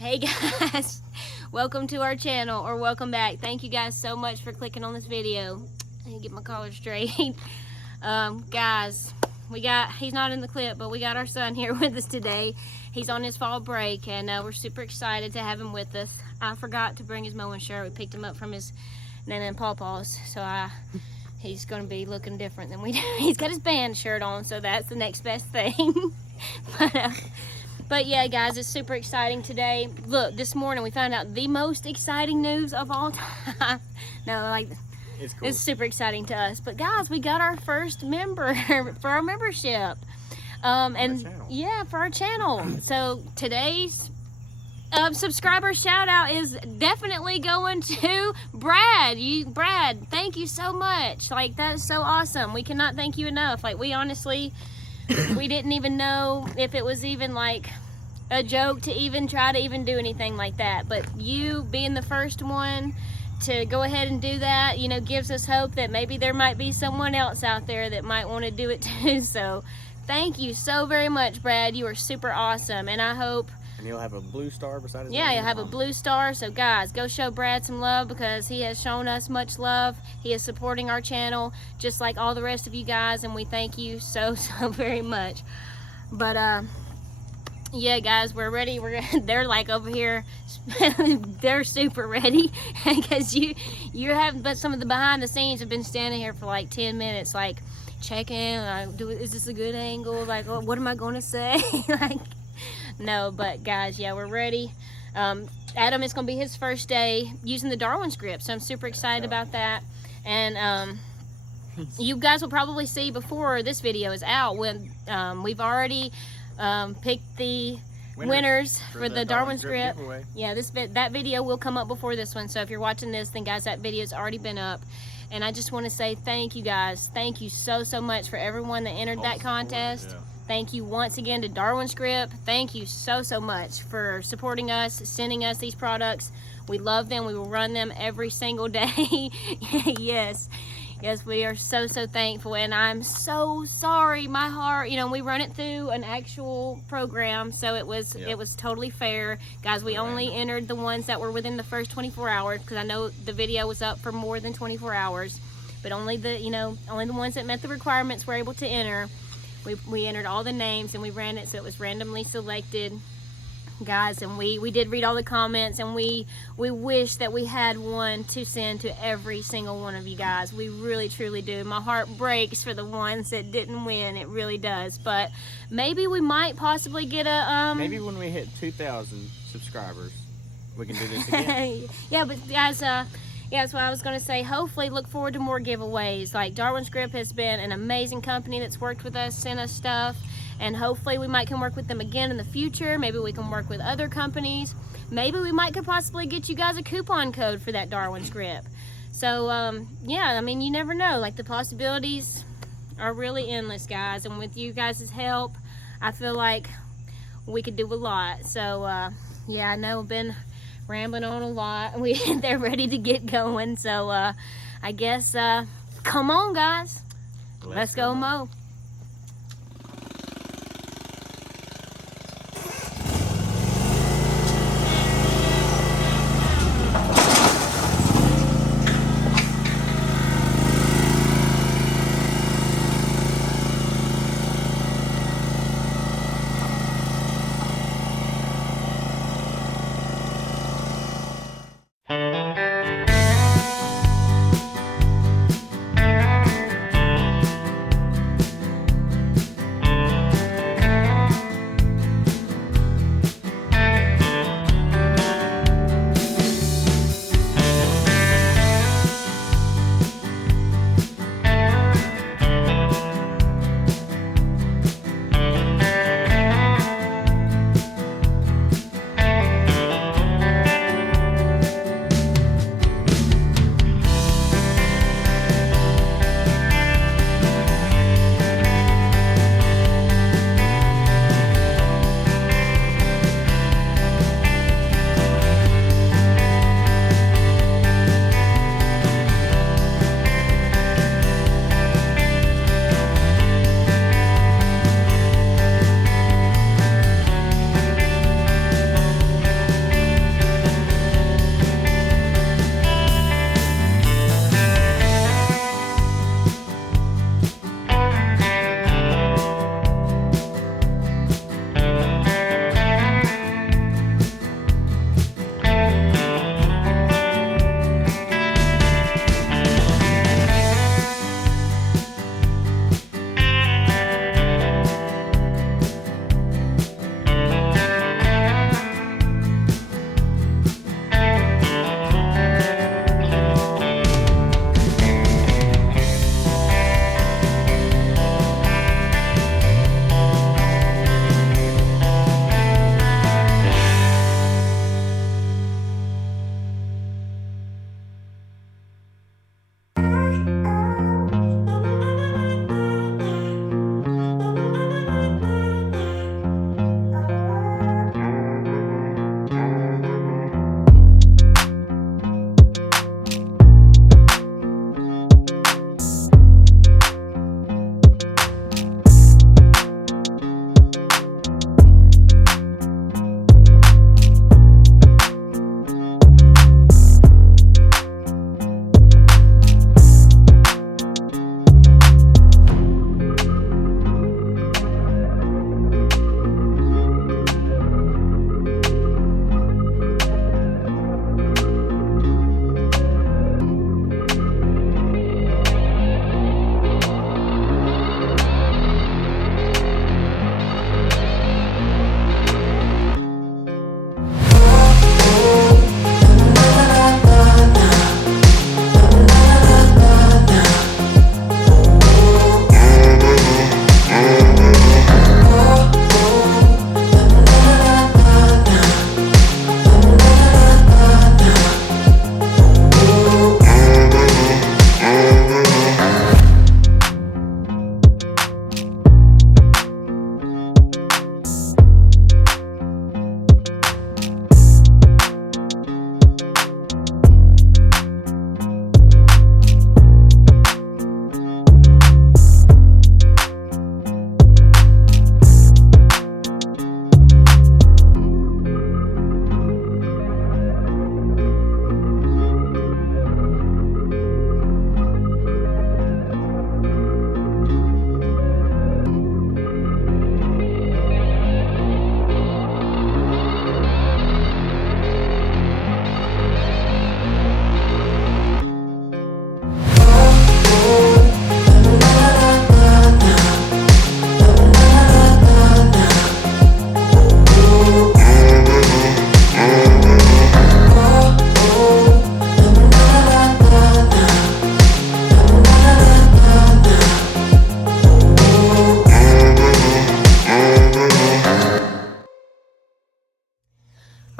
Hey guys, welcome to our channel, or welcome back. Thank you guys so much for clicking on this video. I need to get my collar straight. Guys, he's not in the clip, but we got our son here with us today. He's on his fall break, and we're super excited to have him with us. I forgot to bring his Mowin shirt. We picked him up from his Nana and Pawpaw's, so he's going to be looking different than we do. He's got his band shirt on, so that's the next best thing. But yeah, guys, it's super exciting today. Look, this morning we found out the most exciting news of all time. No, like, it's cool. It's super exciting to us. But guys, we got our first member for our membership. And yeah, for our channel. So today's subscriber shout out is definitely going to Brad. Brad, thank you so much. Like, that's so awesome. We cannot thank you enough. Like, we honestly, we didn't even know if it was even like a joke to even try to even do anything like that. But you being the first one to go ahead and do that, you know, gives us hope that maybe there might be someone else out there that might want to do it too. So thank you so very much, Brad. You are super awesome, and I hope. And he'll have a blue star beside his name. Yeah, he'll have a blue star. So guys, go show Brad some love, because he has shown us much love. He is supporting our channel just like all the rest of you guys, and we thank you so very much. But yeah, guys, we're ready. They're like over here. They're super ready, because you have, but some of the behind the scenes have been standing here for like 10 minutes, like checking, like, is this a good angle? Like, oh, what am I going to say? Like, no, but guys, yeah, we're ready. Adam, it's going to be his first day using the darwinsgrip, so I'm super excited about that. And you guys will probably see before this video is out when we've already picked the winners for the darwinsgrip. Yeah, that video will come up before this one. So if you're watching this, then guys, that video's already been up. And I just want to say thank you guys. Thank you so much for everyone that entered that contest. Yeah. Thank you once again to darwinsgrip. Thank you so much for supporting us, sending us these products. We love them. We will run them every single day. Yes, we are so thankful, and I'm so sorry. My heart, you know, we run it through an actual program, so it was totally fair, guys. We only entered the ones that were within the first 24 hours, because I know the video was up for more than 24 hours, but only the ones that met the requirements were able to enter. We entered all the names, and we ran it so it was randomly selected, guys. And we did read all the comments, and we wish that we had one to send to every single one of you guys. We really truly do. My heart breaks for the ones that didn't win. It really does. But maybe we might possibly get a maybe when we hit 2,000 subscribers we can do this again. Yeah, but guys, yeah, that's what I was going to say. Hopefully, look forward to more giveaways. Like, darwinsgrip has been an amazing company that's worked with us, sent us stuff, and hopefully we can work with them again in the future. Maybe we can work with other companies. Maybe we could possibly get you guys a coupon code for that darwinsgrip. So, yeah, I mean, you never know. Like, the possibilities are really endless, guys. And with you guys' help, I feel like we could do a lot. So, yeah, I know I've been rambling on a lot. They're ready to get going. So, I guess, come on, guys. Let's go mow.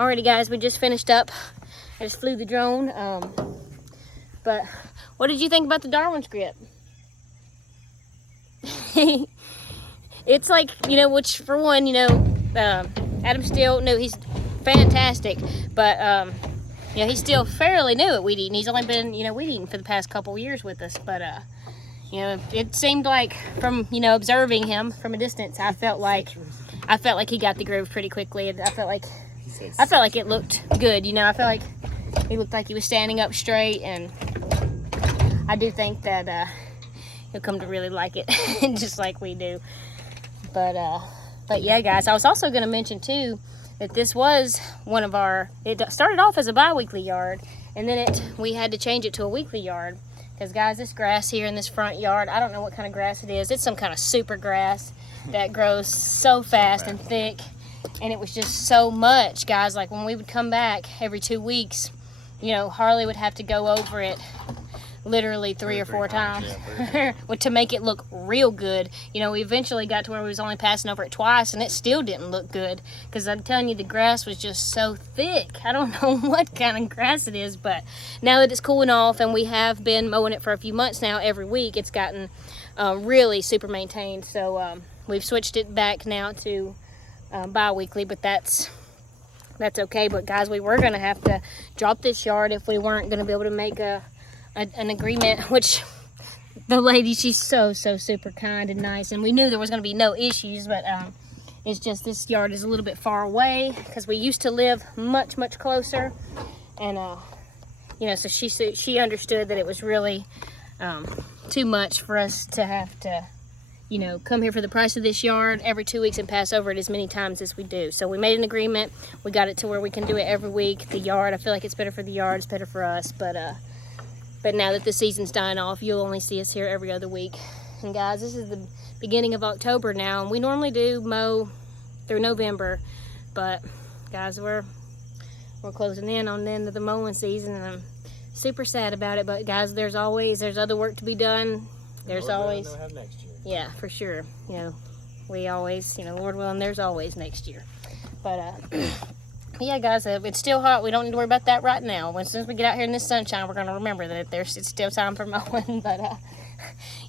Alrighty guys, we just finished up. I just flew the drone. But what did you think about the Darwin's grip? It's like, you know, which for one, you know, Adam still, no, he's fantastic, but you know, he's still fairly new at weed eating. He's only been, you know, weed eating for the past couple years with us, but you know, it seemed like from, you know, observing him from a distance, I felt like he got the groove pretty quickly, and I felt like it looked good. You know, I felt like he looked like he was standing up straight, and I do think that he'll come to really like it, just like we do. But yeah, guys, I was also going to mention too that this was one of our. It started off as a bi-weekly yard, and then we had to change it to a weekly yard. Because guys, this grass here in this front yard, I don't know what kind of grass it is. It's some kind of super grass that grows so fast and thick. And it was just so much, guys. Like when we would come back every 2 weeks, you know, Harley would have to go over it literally three or four times to make it look real good. You know, we eventually got to where we was only passing over it twice, and it still didn't look good. Because I'm telling you, the grass was just so thick. I don't know what kind of grass it is, but now that it's cooling off and we have been mowing it for a few months now every week, it's gotten really super maintained. So we've switched it back now to bi-weekly, but that's okay. But guys, we were going to have to drop this yard if we weren't going to be able to make an agreement, which the lady, she's so super kind and nice, and we knew there was going to be no issues, but it's just this yard is a little bit far away because we used to live much closer, and you know, so she understood that it was really too much for us to have to, you know, come here for the price of this yard every 2 weeks and pass over it as many times as we do. So we made an agreement. We got it to where we can do it every week. The yard, I feel like it's better for the yard, it's better for us, but now that the season's dying off, you'll only see us here every other week. And guys, this is the beginning of October now, and we normally do mow through November, but guys, we're closing in on the end of the mowing season, and I'm super sad about it. But guys, there's other work to be done. There's always, we'll have next year. Yeah, for sure. You know, we always, you know, Lord willing, there's always next year. But yeah, guys, it's still hot. We don't need to worry about that right now. As soon as we get out here in this sunshine, we're going to remember that it's still time for mowing. But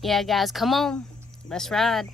yeah, guys, come on. Let's ride.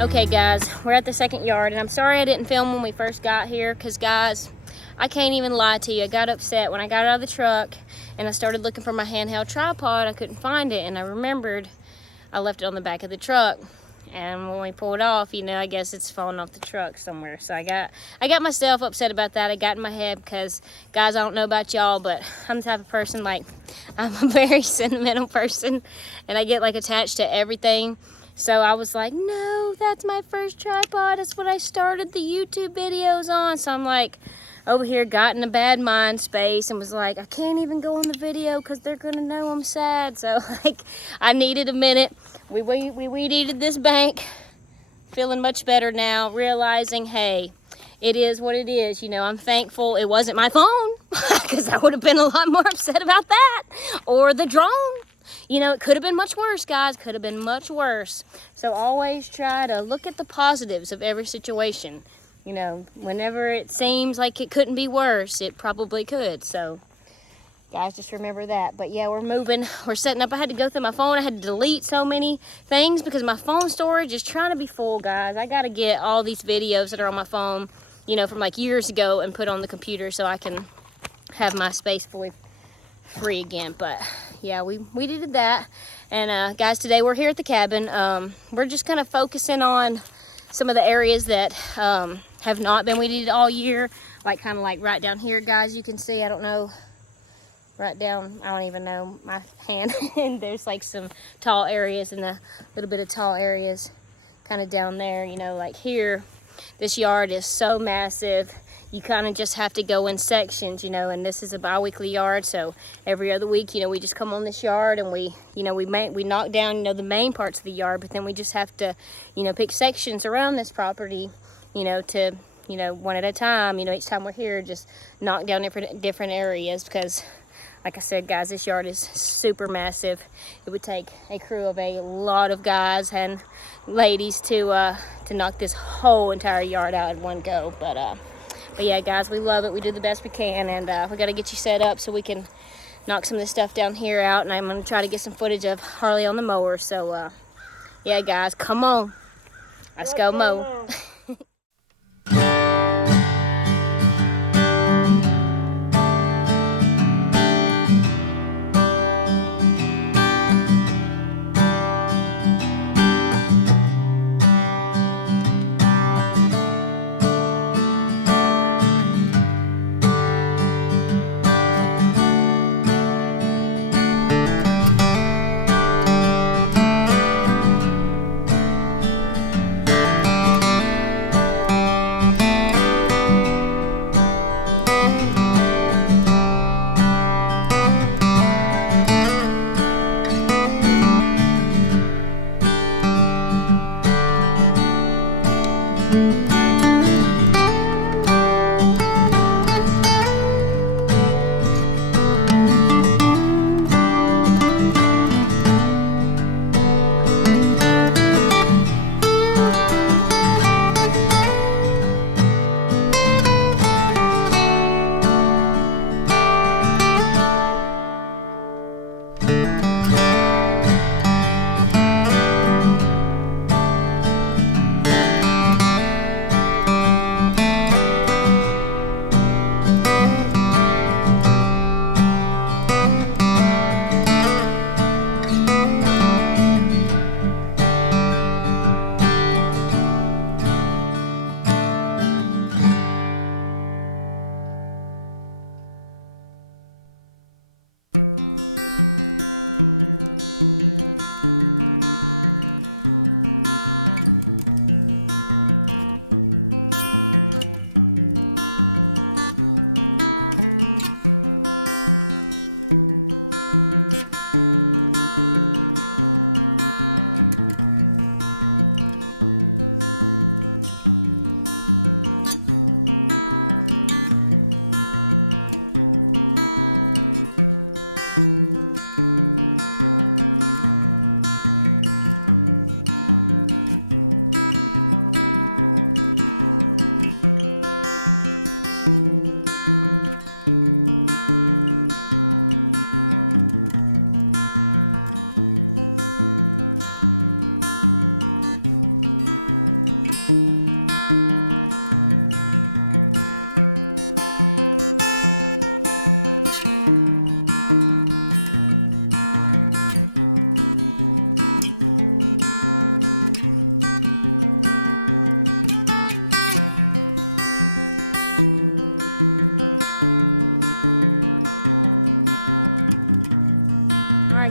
Okay guys, we're at the second yard, and I'm sorry I didn't film when we first got here, because guys, I can't even lie to you. I got upset when I got out of the truck and I started looking for my handheld tripod. I couldn't find it, and I remembered I left it on the back of the truck. And when we pulled off, you know, I guess it's fallen off the truck somewhere. So I got myself upset about that. I got in my head because, guys, I don't know about y'all, but I'm the type of person, like, I'm a very sentimental person, and I get, like, attached to everything. So I was like, no, that's my first tripod. That's what I started the YouTube videos on. So I'm like, over here got in a bad mind space and was like, I can't even go on the video because they're gonna know I'm sad. So like, I needed a minute. We weed-eated this bank, feeling much better now, realizing, hey, it is what it is. You know, I'm thankful it wasn't my phone, because I would have been a lot more upset about that, or the drone. You know, it could have been much worse, guys. Could have been much worse. So always try to look at the positives of every situation. You know, whenever it seems like it couldn't be worse, it probably could. So, guys, just remember that. But yeah, we're moving. We're setting up. I had to go through my phone. I had to delete so many things because my phone storage is trying to be full, guys. I got to get all these videos that are on my phone, you know, from like years ago and put on the computer so I can have my space fully free again. But yeah, we did that. And guys, today we're here at the cabin. We're just kind of focusing on some of the areas that have not been weeded all year, like kind of like right down here, guys. You can see, I don't know, right down, I don't even know, my hand. And there's like some tall areas and a little bit of tall areas kind of down there, you know, like here. This yard is so massive. You kind of just have to go in sections, you know, and this is a bi-weekly yard, so every other week, you know, we just come on this yard and we knock down, you know, the main parts of the yard, but then we just have to, you know, pick sections around this property, you know, to, you know, one at a time, you know, each time we're here, just knock down different areas, because like I said, guys, this yard is super massive. It would take a crew of a lot of guys and ladies to knock this whole entire yard out in one go. But yeah, guys, we love it. We do the best we can, and we got to get you set up so we can knock some of this stuff down here out. And I'm going to try to get some footage of Harley on the mower. So yeah, guys, come on. Let's go mow.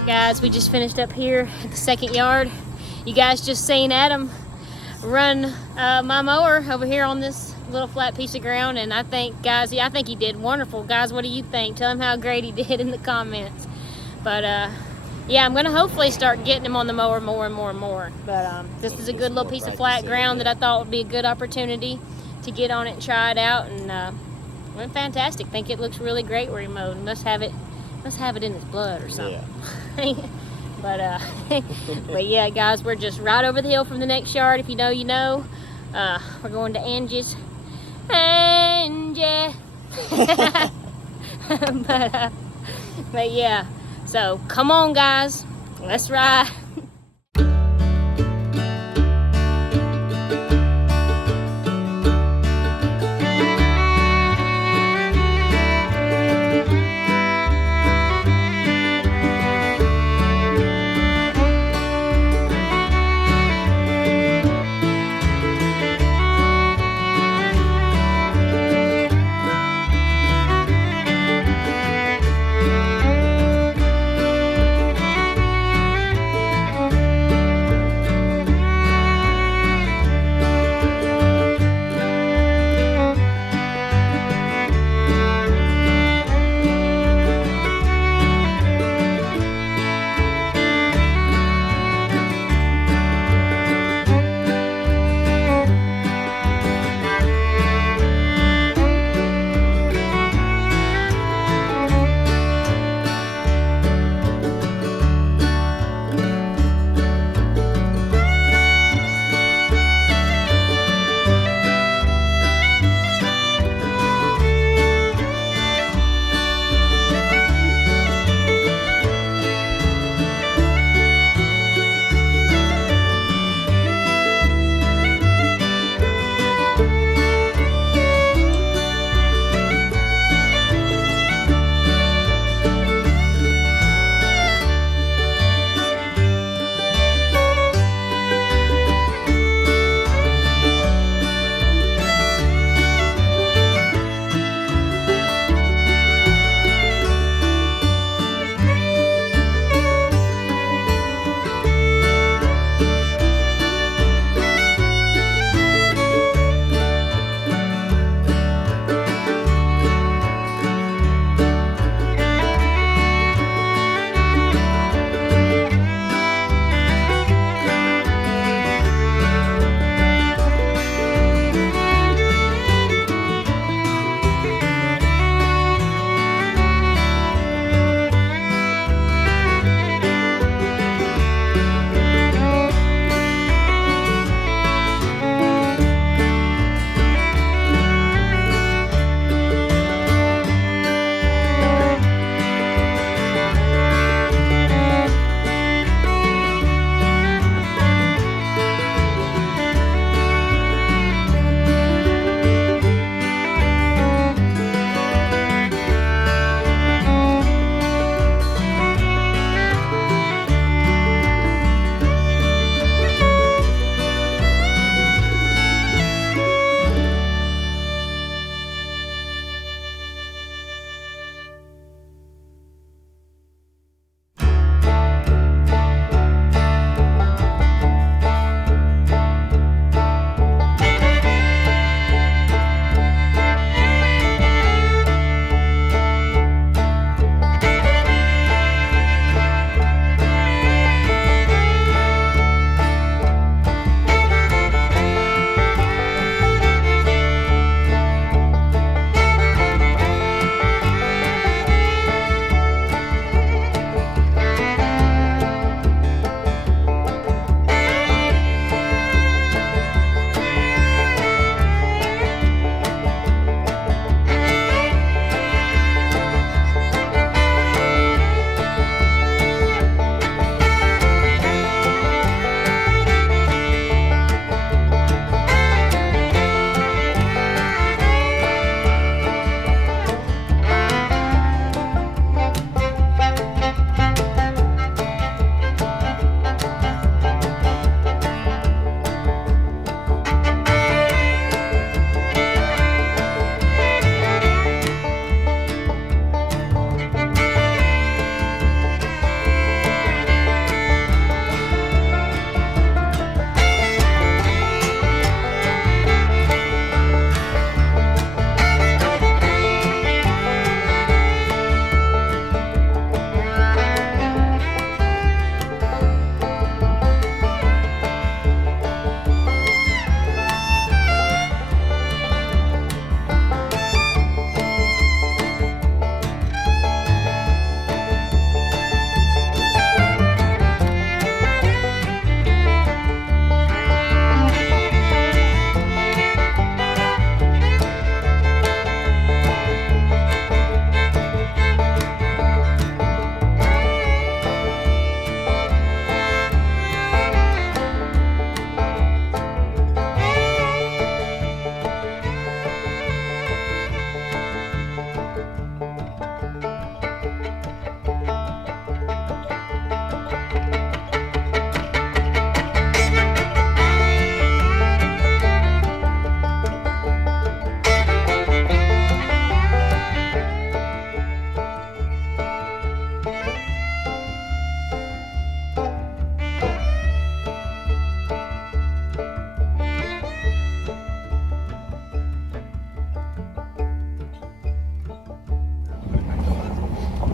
Guys, we just finished up here at the second yard. You guys just seen Adam run my mower over here on this little flat piece of ground. And I think, guys, yeah, I think he did wonderful. Guys, what do you think? Tell him how great he did in the comments. But yeah, I'm gonna hopefully start getting him on the mower more and more and more. But this is a good little piece of flat ground that I thought would be a good opportunity to get on it and try it out. And went fantastic. Think it looks really great where he mowed. Must have it in his blood or something. Yeah. But yeah, guys, we're just right over the hill from the next yard. If you know, you know. We're going to Angie's. Angie. But yeah. So come on, guys. Let's ride.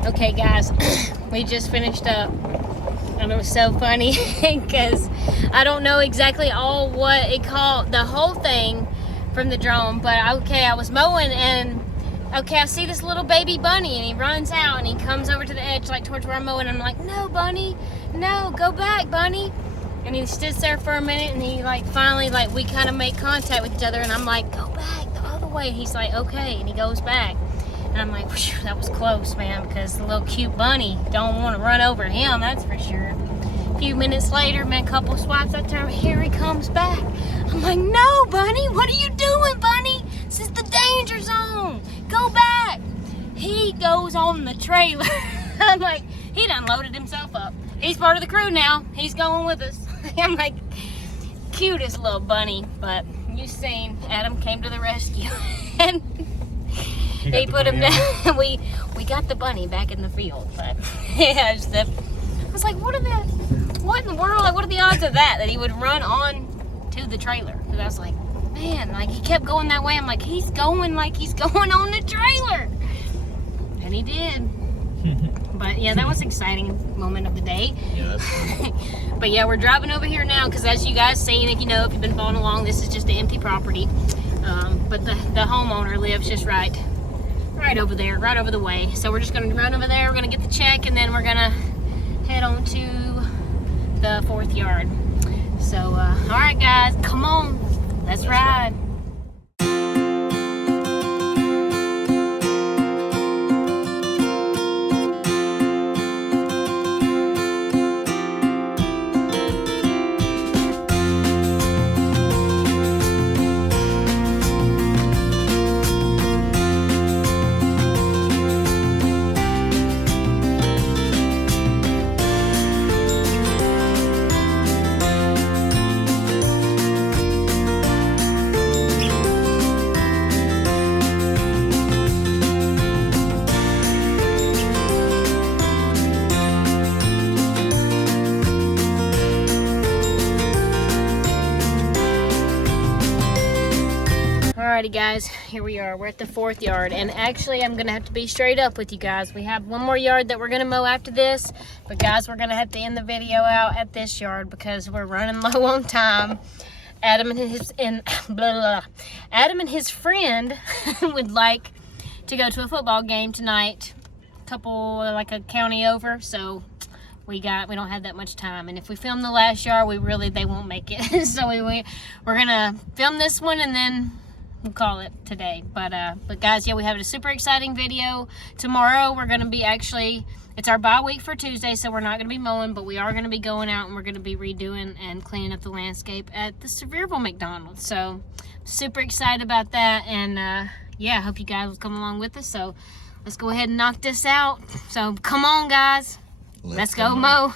Okay, guys, we just finished up, and it was so funny because I don't know exactly all what it called, the whole thing from the drone, but okay, I was mowing, and okay, I see this little baby bunny, and he runs out, and he comes over to the edge, like towards where I'm mowing, and I'm like, no, bunny, no, go back, bunny. And he sits there for a minute, and he like finally, like, we kind of make contact with each other, and I'm like, go back the other way. And he's like, okay, and he goes back. And I'm like, whew, that was close, man, because the little cute bunny don't want to run over him, that's for sure. A few minutes later, man, a couple swipes, I turn, here he comes back. I'm like, no, bunny, what are you doing, bunny? This is the danger zone. Go back. He goes on the trailer. I'm like, he done loaded himself up. He's part of the crew now. He's going with us. I'm like, cutest little bunny. But you seen, Adam came to the rescue. And he put him down. We got the bunny back in the field. But yeah, I was like, what in the world? Like, what are the odds of that he would run on to the trailer? Because I was like, man, like, he kept going that way. I'm like, he's going on the trailer. And he did. But yeah, that was an exciting moment of the day. Yeah, that's fun. But yeah, we're driving over here now because, as you guys seen, if you've been following along, this is just an empty property. But the homeowner lives just right over there, right over the way. So we're just going to run over there. We're going to get the check, and then we're going to head on to the 4th yard. So, all right, guys, come on. Let's ride. Alrighty, guys, here we are. We're at the 4th yard, and actually I'm gonna have to be straight up with you guys. We have one more yard that we're gonna mow after this, but guys, we're gonna have to end the video out at this yard because we're running low on time. Adam and his friend would like to go to a football game tonight, like a county over, so we don't have that much time. And if we film the last yard, they won't make it. So we're gonna film this one, and then we'll call it today. But guys, yeah, we have a super exciting video tomorrow. We're gonna be it's our bye week for Tuesday, so we're not gonna be mowing, but we are gonna be going out, and we're gonna be redoing and cleaning up the landscape at the Sevierville McDonald's. So super excited about that, and yeah, I hope you guys will come along with us. So let's go ahead and knock this out. So come on, guys, let's go mow.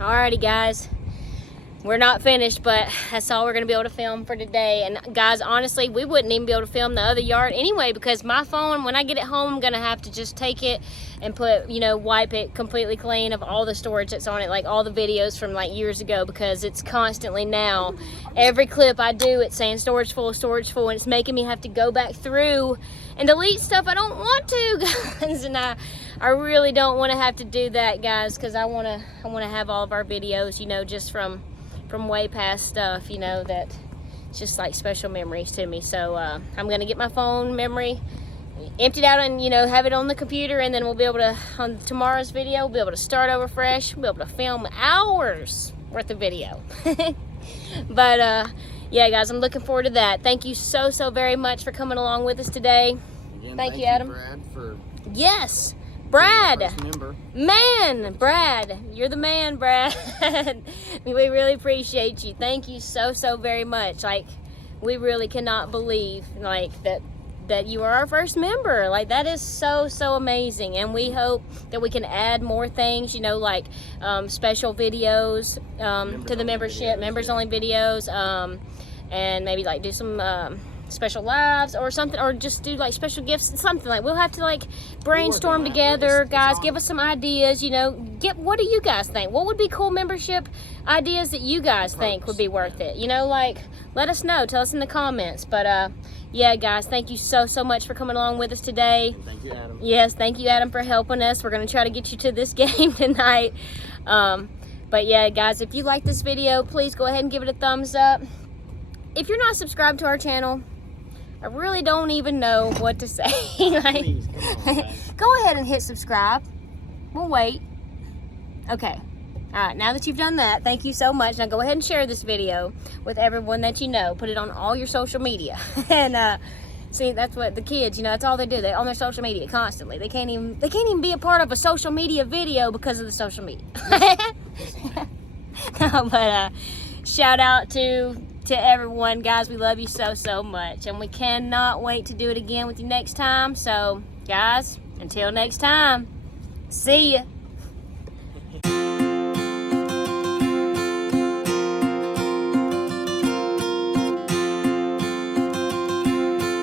Alrighty guys, we're not finished, but that's all we're going to be able to film for today. And guys, honestly, we wouldn't even be able to film the other yard anyway, because my phone, when I get it home, I'm going to have to just take it and put, you know, wipe it completely clean of all the storage that's on it, like all the videos from like years ago, because it's constantly now, every clip I do, it's saying storage full, and it's making me have to go back through and delete stuff I don't want to, guys. And I really don't want to have to do that, guys, because I want to have all of our videos, you know, just from way past stuff, you know, that it's just like special memories to me. So I'm gonna get my phone memory emptied out and, you know, have it on the computer, and then we'll be able to, on tomorrow's video, we'll be able to start over fresh. We'll be able to film hours worth of video. But yeah guys, I'm looking forward to that. Thank you so very much for coming along with us today. Again, thank you, Adam. Brad, for yes, Brad. member. Man, Brad, you're the man, Brad. We really appreciate you. Thank you so very much. Like, we really cannot believe like that you are our first member. Like, that is so amazing, and we hope that we can add more things, you know, like special videos to the membership, members only videos, and maybe like do some special lives or something, or just do like special gifts, something. Like, we'll have to like brainstorm together, guys. Give us some ideas, you know. What do you guys think? What would be cool membership ideas that you guys think would be worth it? You know, like, let us know, tell us in the comments. But yeah guys, thank you so much for coming along with us today. And thank you, Adam. Yes, thank you, Adam, for helping us. We're going to try to get you to this game tonight. But yeah guys, if you like this video, please go ahead and give it a thumbs up. If you're not subscribed to our channel, I really don't even know what to say. Like, Please, come on, go ahead and hit subscribe. We'll wait. Okay. Alright, now that you've done that, thank you so much. Now go ahead and share this video with everyone that you know. Put it on all your social media. And see, that's what the kids, you know, that's all they do. They're on their social media constantly. They can't even be a part of a social media video because of the social media. No, but shout out to everyone, guys. We love you so much, and we cannot wait to do it again with you next time. So guys, until next time, see ya.